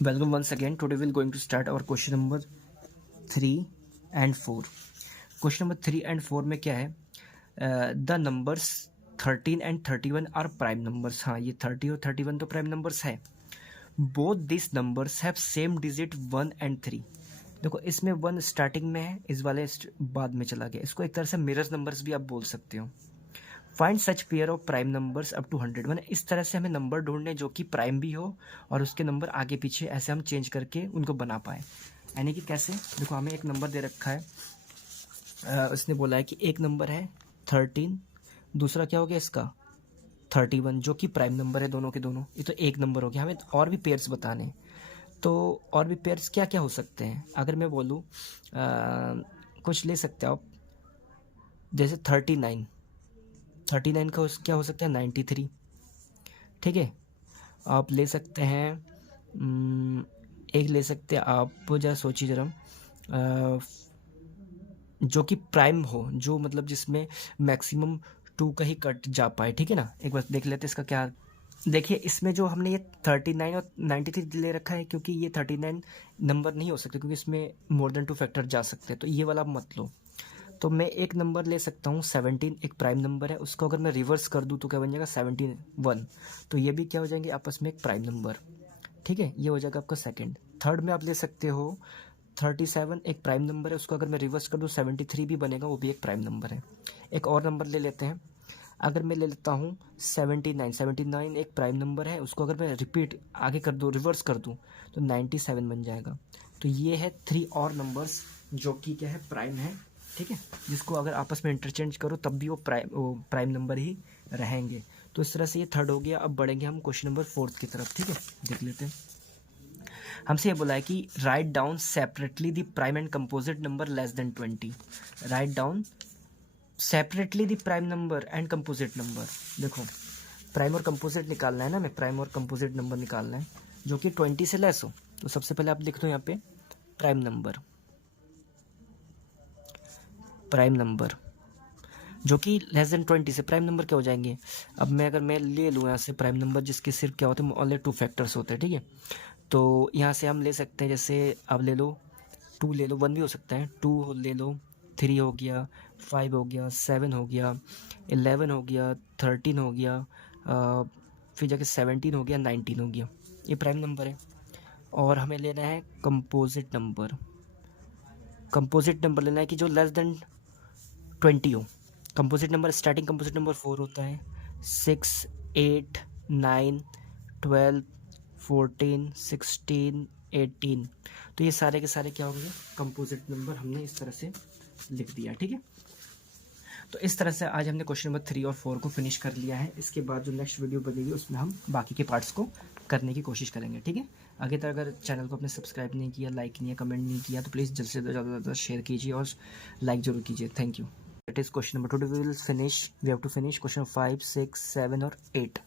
Welcome once again. Today we're going to start our question number 3 and 4. Question number 3 and 4 में क्या है? The numbers 13 and 31 are prime numbers. हाँ, ये 30 और 31 तो prime numbers है. Both these numbers have same digit 1 and 3. देखो इसमें 1 स्टार्टिंग में है, इस वाले बाद में चला गया. इसको एक तरह से मिरर नंबर्स भी आप बोल सकते हो. Find such pair of prime numbers up to 100. मैंने इस तरह से हमें नंबर ढूंढने जो कि प्राइम भी हो और उसके नंबर आगे पीछे ऐसे हम चेंज करके उनको बना पाए. यानी कि कैसे? देखो हमें एक नंबर दे रखा है, उसने बोला है कि एक नंबर है 13, दूसरा क्या हो गया इसका 31, जो कि प्राइम नंबर है दोनों के दोनों. ये तो एक नंबर हो गया. हमें और भी पेयर्स बताने हैं. तो और भी पेयर्स क्या क्या हो सकते हैं? अगर मैं बोलूँ कुछ ले सकते हो आप, जैसे 39 का क्या हो सकता है 93. ठीक है, आप ले सकते हैं. एक ले सकते हैं आप, जरा सोचिए जरा, जो कि प्राइम हो, जो मतलब जिसमें मैक्सिमम 2 का ही कट जा पाए. ठीक है ना, एक बार देख लेते हैं इसका क्या. देखिए इसमें जो हमने ये 39 और 93 ले रखा है, क्योंकि ये 39 नंबर नहीं हो सकते, क्योंकि इसमें मोर देन 2 फैक्टर जा सकते हैं. तो ये वाला मत लो. तो मैं एक नंबर ले सकता हूँ 17, एक प्राइम नंबर है. उसको अगर मैं रिवर्स कर दूँ तो क्या बन जाएगा 71. तो ये भी क्या हो जाएंगे आपस में एक प्राइम नंबर. ठीक है, ये हो जाएगा आपका सेकंड. थर्ड में आप ले सकते हो 37, एक प्राइम नंबर है. उसको अगर मैं रिवर्स कर दूँ 73 भी बनेगा, वो भी एक प्राइम नंबर है. एक और नंबर ले लेते हैं. अगर मैं ले लेता हूँ 79 एक प्राइम नंबर है. उसको अगर मैं रिपीट आगे कर दूँ, रिवर्स कर दूँ, तो 97 बन जाएगा. तो ये है 3 और नंबर्स जो कि क्या है प्राइम है. ठीक है, जिसको अगर आपस में इंटरचेंज करो तब भी वो प्राइम नंबर ही रहेंगे. तो इस तरह से ये थर्ड हो गया. अब बढ़ेंगे हम क्वेश्चन नंबर 4 की तरफ. ठीक है, देख लेते हैं. हमसे ये बोला है कि write down separately the prime and composite number less then 20. Write down separately the prime number and composite number. देखो प्राइम और कंपोजिट निकालना है ना, हमें प्राइम और कंपोजिट नंबर निकालना है जो कि 20 से लेस हो. तो सबसे पहले आप लिख दो यहाँ पे प्राइम नंबर जो कि लेस देन 20 से प्राइम नंबर क्या हो जाएंगे. अब मैं ले लूँ यहाँ से प्राइम नंबर जिसके सिर्फ क्या होते हैं, ओनली 2 फैक्टर्स होते हैं. ठीक है, तो यहाँ से हम ले सकते हैं, जैसे आप ले लो 2, ले लो 1 भी हो सकता है, 2 ले लो, 3 हो गया, 5 हो गया, 7 हो गया, 11 हो गया, 13 हो गया, फिर जाके 17 हो गया, 19 हो गया. ये प्राइम नंबर है. और हमें लेना है कंपोजिट नंबर लेना है कि जो लेस देन 20 हो. Composite number, starting composite number 4 होता है. 6, 8, 9, 12, 14, 16, 18. तो ये सारे के सारे क्या हो गए कंपोजिट नंबर. हमने इस तरह से लिख दिया. ठीक है, तो इस तरह से आज हमने क्वेश्चन नंबर 3 और 4 को फिनिश कर लिया है. इसके बाद जो नेक्स्ट वीडियो बनेगी उसमें हम बाकी के पार्ट्स को करने की कोशिश करेंगे. ठीक है, आगे तक अगर चैनल को अपने सब्सक्राइब नहीं किया, लाइक नहीं किया, कमेंट नहीं किया, तो प्लीज़ जल्द से ज़्यादा शेयर कीजिए और लाइक जरूर कीजिए. Thank you. It is question number 2. We will finish. We have to finish question 5, 6, 7 or 8.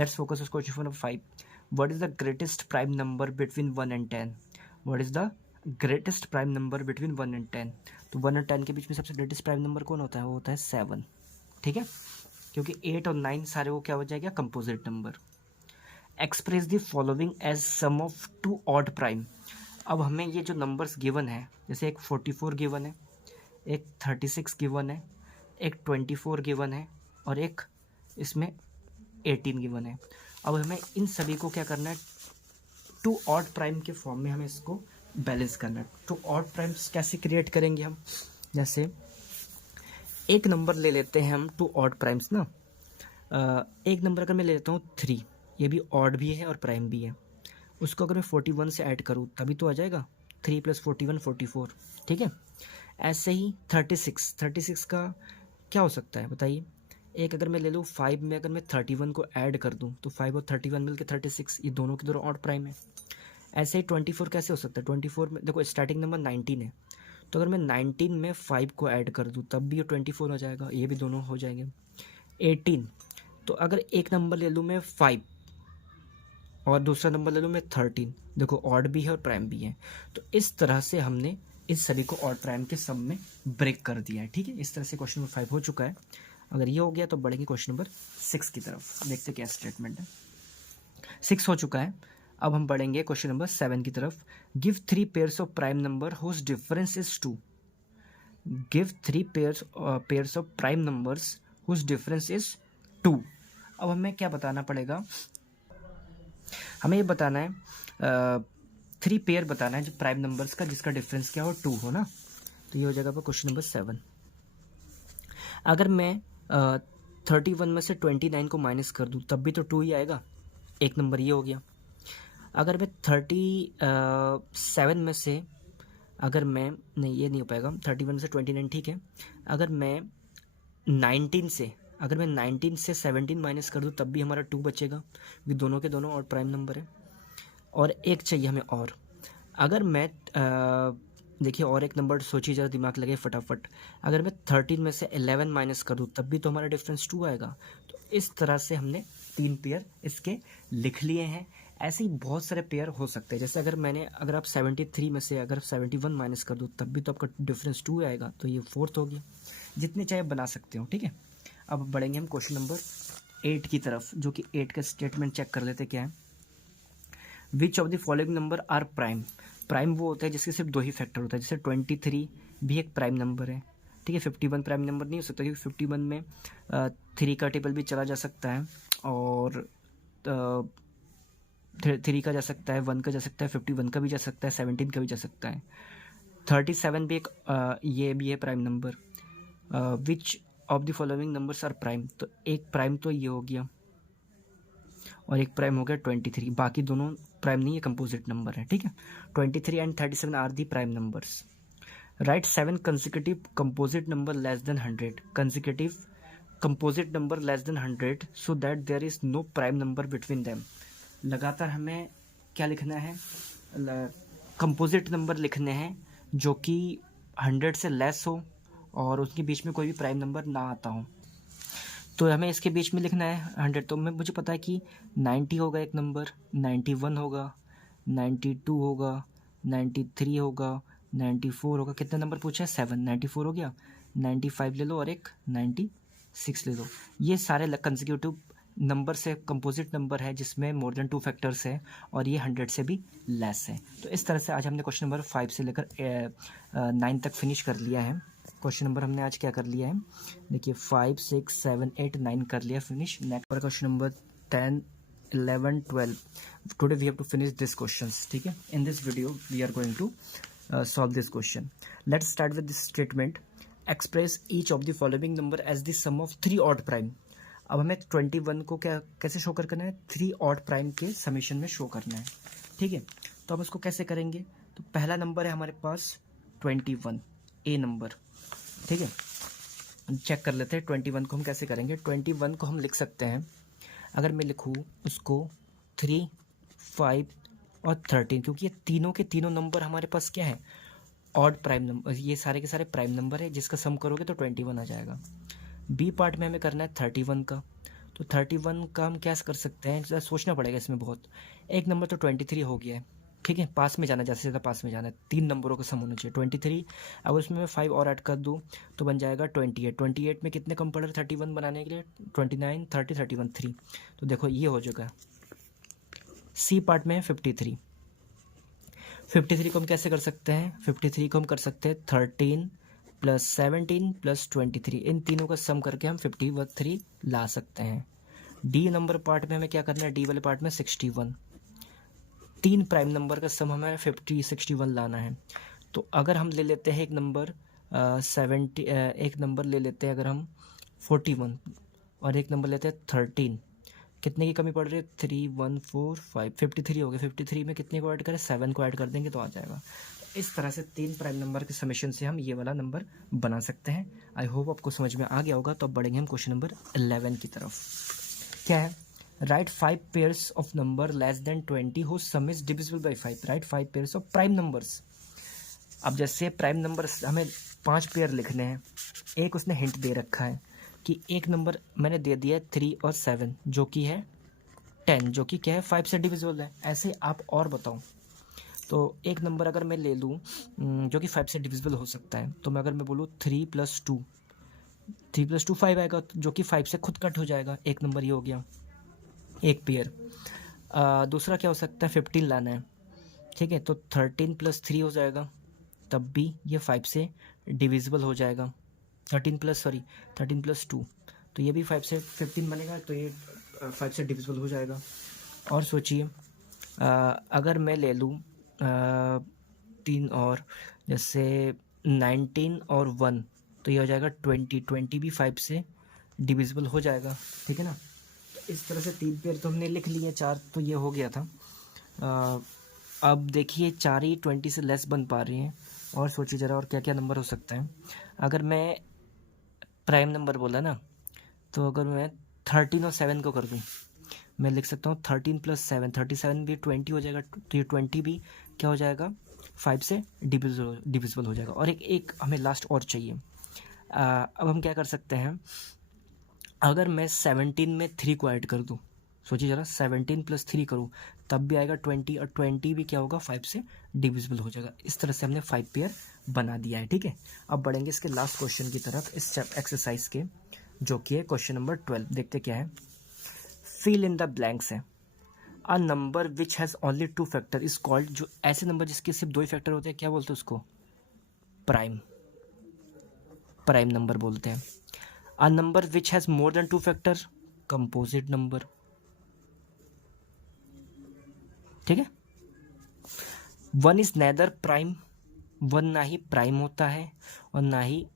Let's focus on question number 5. What is the greatest prime number between 1 and 10? What is the greatest prime number between 1 and 10? तो 1 और 10 के बीच में सबसे greatest prime number कौन होता है? वो होता है 7. ठीक है, क्योंकि 8 और 9 सारे वो क्या हो जाएगा composite number. Express the following as sum of 2 odd prime. अब हमें ये जो नंबर्स गिवन है, जैसे एक 44 गिवन है, एक 36 गिवन है, एक 24 गिवन है और एक इसमें 18 गिवन है. अब हमें इन सभी को क्या करना है, 2 ऑड प्राइम के फॉर्म में हमें इसको बैलेंस करना है. 2 ऑड प्राइम्स कैसे क्रिएट करेंगे हम? जैसे एक नंबर ले लेते हैं हम 2 ऑड प्राइम्स ना. एक नंबर अगर मैं ले लेता हूँ 3, ये भी ऑड भी है और प्राइम भी है. उसको अगर मैं 41 से ऐड करूँ तभी तो आ जाएगा 3 + 41 44. ठीक है, ऐसे ही 36 का क्या हो सकता है बताइए. एक अगर मैं ले लूँ 5 में अगर मैं 31 को ऐड कर दूँ तो 5 और 31 मिलकर 36, ये दोनों के दोनों ऑड प्राइम है. ऐसे ही 24 कैसे हो सकता है. 24 में देखो स्टार्टिंग नंबर 19 है, तो अगर मैं 19 में 5 को ऐड कर दूँ तब भी ये 24 हो जाएगा, ये भी दोनों हो जाएंगे. 18, तो अगर एक नंबर ले लूँ मैं 5 और दूसरा नंबर ले लूँ मैं 13, देखो ऑड भी है और प्राइम भी है. तो इस तरह से हमने इस सभी को ऑड प्राइम के सम में ब्रेक कर दिया है. ठीक है, इस तरह से क्वेश्चन नंबर 5 हो चुका है. अगर ये हो गया तो बढ़ेंगे क्वेश्चन नंबर 6 की तरफ. देखते क्या स्टेटमेंट है. 6 हो चुका है. अब हम बढ़ेंगे क्वेश्चन नंबर 7 की तरफ। Give 3 pairs of prime number whose difference is 2। Give 3 pairs of prime numbers whose difference is 2। अब हमें क्या बताना पड़ेगा, हमें ये बताना है 3 पेयर बताना है जो प्राइम नंबर्स का जिसका डिफरेंस क्या हो 2 हो ना। तो ये हो जाएगा क्वेश्चन नंबर 7। अगर मैं 31 में से 29 को माइनस कर दूँ तब भी तो 2 ही आएगा, एक नंबर ये हो गया। अगर मैं 37 में से अगर मैं नहीं, ये नहीं हो पाएगा, 31 से 29 ठीक है। अगर मैं 19 से 17 माइनस कर दूँ तब भी हमारा 2 बचेगा, क्योंकि दोनों के दोनों और प्राइम नंबर है। और एक चाहिए हमें और। अगर मैं देखिए और एक नंबर सोचिए, ज़रा दिमाग लगे फटाफट। अगर मैं 13 में से 11 माइनस कर दूँ तब भी तो हमारा डिफरेंस 2 आएगा। तो इस तरह से हमने 3 पेयर इसके लिख लिए हैं। ऐसे ही बहुत सारे पेयर हो सकते हैं। जैसे अगर आप 73 में से अगर 71 माइनस कर दो तब भी तो आपका डिफरेंस 2 आएगा, तो ये 4th हो गया। जितने चाहे बना सकते हो, ठीक है। अब बढ़ेंगे हम क्वेश्चन नंबर 8 की तरफ, जो कि 8 का स्टेटमेंट चेक कर लेते क्या है। Which of the following number are prime. Prime वो होता है जिसके सिर्फ 2 ही फैक्टर होता है। जैसे 23 भी एक प्राइम नंबर है, ठीक है। 51 प्राइम नंबर नहीं हो सकता, क्योंकि 51 में 3 का टेबल भी चला जा सकता है, और 3 का जा सकता है, 1 का जा सकता है, 51 का भी जा सकता है, 17 का भी जा सकता है। 37 भी एक ये भी है prime number. Which of the following numbers are prime, तो एक प्राइम तो ये हो गया और एक प्राइम हो गया 23। बाकी दोनों प्राइम नहीं है, कंपोजिट नंबर है, ठीक है। 23 and 37 are the prime numbers. Right 7 consecutive composite number less than 100। Consecutive composite number less than 100 so that there is no prime number between them. लगातार हमें क्या लिखना है, कंपोजिट नंबर लिखने हैं जो कि 100 से लेस हो और उसके बीच में कोई भी प्राइम नंबर ना आता हो। तो हमें इसके बीच में लिखना है 100। तो मुझे पता है कि 90 होगा एक नंबर, 91 होगा, 92 होगा, 93 होगा, 94 होगा। कितने नंबर पूछा है, 7। 94 हो गया, 95 ले लो और एक 96 ले लो। ये सारे कंसेक्यूटिव नंबर से कंपोजिट नंबर है जिसमें मोर देन 2 फैक्टर्स है, और ये 100 से भी लेस है। तो इस तरह से आज हमने क्वेश्चन नंबर 5 से लेकर 9 तक फिनिश कर लिया है। क्वेश्चन नंबर हमने आज क्या कर लिया है, देखिए 5, 6, 7, 8, 9 कर लिया फिनिश। नेक्स्ट पर question number 10, 11, 12 today we have to finish this questions, ठीक है। In this video we are going to solve this question. Let's start with this statement. Express each of the following number as the sum of 3 odd prime. अब हमें 21 को कैसे show करना है, 3 odd prime के summation में show करना है, ठीक है। तो अब इसको कैसे करेंगे, तो पहला नंबर है हमारे पास 21, ए नंबर, ठीक है। चेक कर लेते हैं 21 को हम कैसे करेंगे। 21 को हम लिख सकते हैं, अगर मैं लिखूँ उसको 3, 5 और 13, क्योंकि ये तीनों के तीनों नंबर हमारे पास क्या है, ऑड प्राइम नंबर। ये सारे के सारे प्राइम नंबर है, जिसका सम करोगे तो 21 आ जाएगा। बी पार्ट में हमें करना है 31 का। तो 31 का हम क्या कर सकते हैं, सोचना पड़ेगा इसमें बहुत। एक नंबर तो 23 हो गया है, ठीक है। पास में जाना, ज़्यादा से ज़्यादा पास में जाना है, 3 नंबरों का सम होना चाहिए 23। अब उसमें मैं 5 और ऐड कर दूँ तो बन जाएगा 28। 28 में कितने कम पड़ रहे 31 बनाने के लिए, 29, 30, 31, 3। तो देखो ये हो जाएगा। सी पार्ट में है 53। 53 को हम कैसे कर सकते हैं, 53 को हम कर सकते हैं 13 + 17 + 23। इन तीनों का सम करके हम 53 ला सकते हैं। डी नंबर पार्ट में हमें क्या करना है, डी वाले पार्ट में 61। 3 प्राइम नंबर का सम हमें 61 लाना है। तो अगर हम ले लेते हैं एक नंबर 70, एक नंबर ले लेते हैं अगर हम 41 और एक नंबर लेते हैं 13, कितने की कमी पड़ रही है, 3, 1, 4, 5, 53 हो गया। 53 में कितने को ऐड करें, 7 को ऐड कर देंगे तो आ जाएगा। इस तरह से 3 प्राइम नंबर के समेशन से हम ये वाला नंबर बना सकते हैं। आई होप आपको समझ में आ गया होगा। तो अब बढ़ेंगे हम क्वेश्चन नंबर 11 की तरफ। क्या है, right 5 pairs of number less then 20 हो सम is divisible by 5। Right 5 pairs of prime numbers. अब जैसे प्राइम नंबर्स हमें 5 पेयर लिखने हैं। एक उसने हिंट दे रखा है कि एक नंबर मैंने दे दिया है 3 और 7, जो कि है 10, जो कि क्या है 5 से डिविजिबल है। ऐसे आप और बताओ। तो एक नंबर अगर मैं ले लूँ जो कि 5 से डिविजिबल हो सकता है, तो मैं अगर मैं बोलूँ 3 + 2, 3 + 2 5 आएगा, जो कि 5 से खुद कट हो जाएगा। एक नंबर ये हो गया, एक पेयर। दूसरा क्या हो सकता है, 15 लाना है, ठीक है, तो 13 प्लस 3 हो जाएगा, तब भी ये 5 से डिविजिबल हो जाएगा। 13 प्लस 2, तो ये भी 5 से 15 बनेगा, तो ये 5 से डिविजिबल हो जाएगा। और सोचिए अगर मैं ले लूँ 3 और, जैसे 19 और 1, तो ये हो जाएगा 20 भी 5 से डिविजिबल हो जाएगा, ठीक है ना। तो इस तरह से 3 पेयर तो हमने लिख लिए, 4 तो ये हो गया था। अब देखिए 4 ही 20 से लेस बन पा रही हैं, और सोचिए ज़रा और क्या क्या नंबर हो सकता है। अगर मैं प्राइम नंबर बोला ना, तो अगर मैं 13 और 7 को कर दूँ, मैं लिख सकता हूँ 13 प्लस 7, 37 भी 20 हो जाएगा, तो ये 20 भी क्या हो जाएगा, 5 से डिविजिबल हो जाएगा। और एक हमें लास्ट और चाहिए। अब हम क्या कर सकते हैं, अगर मैं 17 में 3 को ऐड कर दूँ, सोचिए ज़रा, 17 प्लस 3 करूँ, तब भी आएगा 20, और 20 भी क्या होगा, 5 से डिविजिबल हो जाएगा। इस तरह से हमने 5 पेयर बना दिया है, ठीक है। अब बढ़ेंगे इसके लास्ट क्वेश्चन की तरफ, इस एक्सरसाइज के, जो कि है क्वेश्चन नंबर 12। देखते क्या है, फिल इन द ब्लैंक्स है। A number which has only 2 factor is called, जो ऐसे नंबर जिसके सिर्फ 2 ही फैक्टर होते हैं, क्या बोलते हैं उसको, प्राइम, प्राइम नंबर बोलते हैं। A number which has more than 2 factor, composite number, ठीक है। One is nether prime, one ना ही प्राइम होता है और ना ही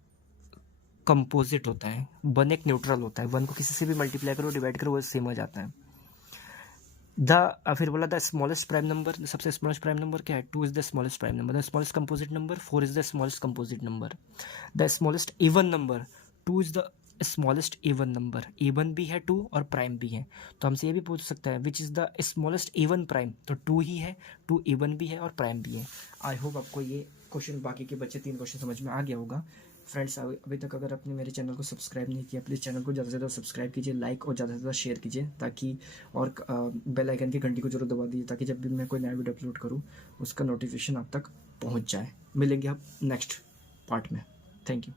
कंपोजिट होता है, वन एक न्यूट्रल होता है, वन को किसी से भी मल्टीप्लाई करो, डिवाइड करो, वो सेम हो जाता है। फिर बोला द स्मॉलेस्ट प्राइम नंबर, सबसे स्मॉलेस्ट प्राइम नंबर क्या है, 2 is the smallest prime number. The smallest composite number, 4 is the smallest composite number. The smallest even number, 2 is the smallest even number, even भी है 2 और prime भी है। तो हमसे ये भी पूछ सकता है which is the smallest even prime, तो 2 ही है, 2 इवन भी है और प्राइम भी है। आई होप आपको ये क्वेश्चन, बाकी के बच्चे 3 क्वेश्चन समझ में आ गया होगा। फ्रेंड्स, अभी तक अगर आपने मेरे चैनल को सब्सक्राइब नहीं किया, प्लीज़ चैनल को ज़्यादा से ज़्यादा सब्सक्राइब कीजिए, लाइक और ज़्यादा से ज़्यादा शेयर कीजिए, ताकि और बेल आइकन की घंटी को जरूर दबा दीजिए, ताकि जब भी मैं कोई नया वीडियो अपलोड करूँ उसका नोटिफिकेशन आप तक पहुँच जाए। मिलेंगे आप नेक्स्ट पार्ट में। Thank you.